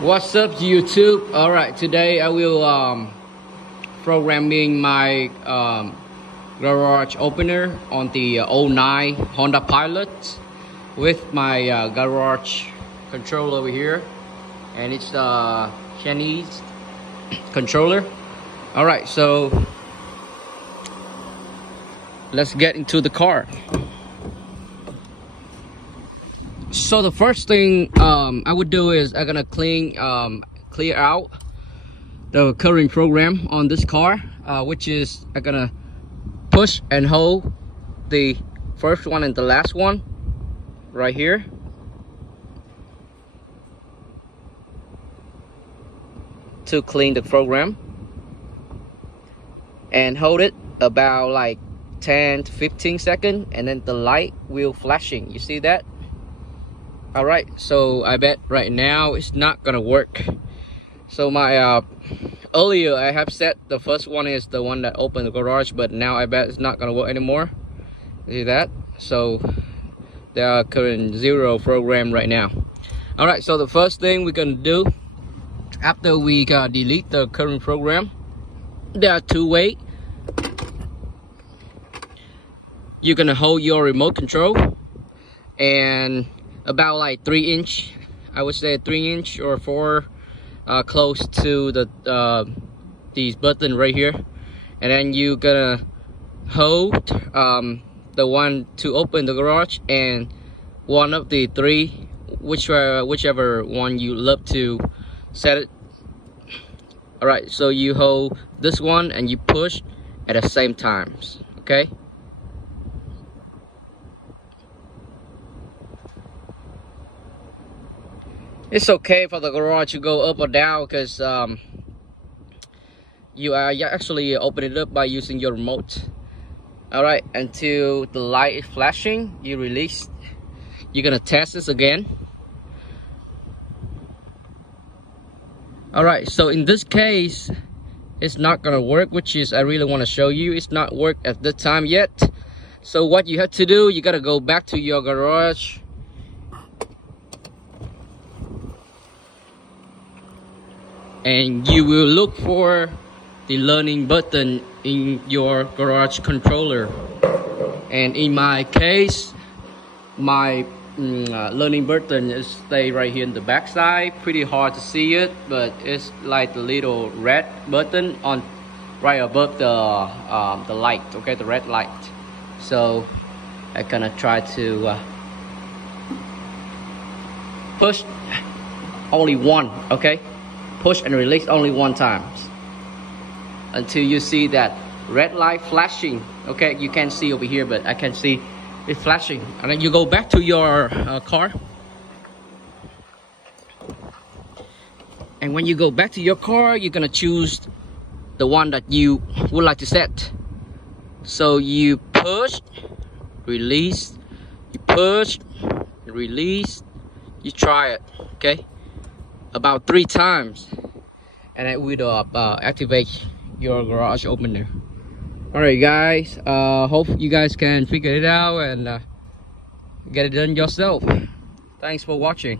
What's up, YouTube? All right, today I will programming my garage opener on the 09 Honda Pilot with my garage controller over here, and it's the Chinese controller. All right, so let's get into the car. So the first thing I would do is I'm gonna clear out the current program on this car, which is I'm gonna push and hold the first one and the last one right here. To clean the program, and hold it about like 10 to 15 seconds, and then the light will flashing. You see that? All right, so I bet right now it's not gonna work. So my earlier I have set the first one is the one that opened the garage, but now I bet it's not gonna work anymore. See that? So there are current 0 program right now. All right, so the first thing we're gonna do after we delete the current program, there are 2 ways. You're gonna hold your remote control and about like 3 inch, I would say 3 inch or 4 close to the these button right here, and then you gonna hold the one to open the garage and one of the 3, whichever one you love to set it. All right, so you hold this one and you push at the same times. Okay. It's okay for the garage to go up or down because you actually open it up by using your remote. All right, until the light is flashing, you release. You're gonna test this again. All right, so in this case, it's not gonna work, which is I really want to show you. It's not work at this time yet. So what you have to do, you gotta go back to your garage. And you will look for the learning button in your garage controller. And in my case, my learning button is stay right here in the back side. Pretty hard to see it, but it's like the little red button on right above the light. Okay, the red light. So I'm gonna try to push only one. Okay. Push and release only 1 time until you see that red light flashing. Okay, you can't see over here, but I can see it flashing. And then you go back to your car. And when you go back to your car, you're gonna choose the one that you would like to set. So you push, release, you push, release, you try it. Okay, about 3 times, and it will activate your garage opener. All right, guys, hope you guys can figure it out and get it done yourself. Thanks for watching.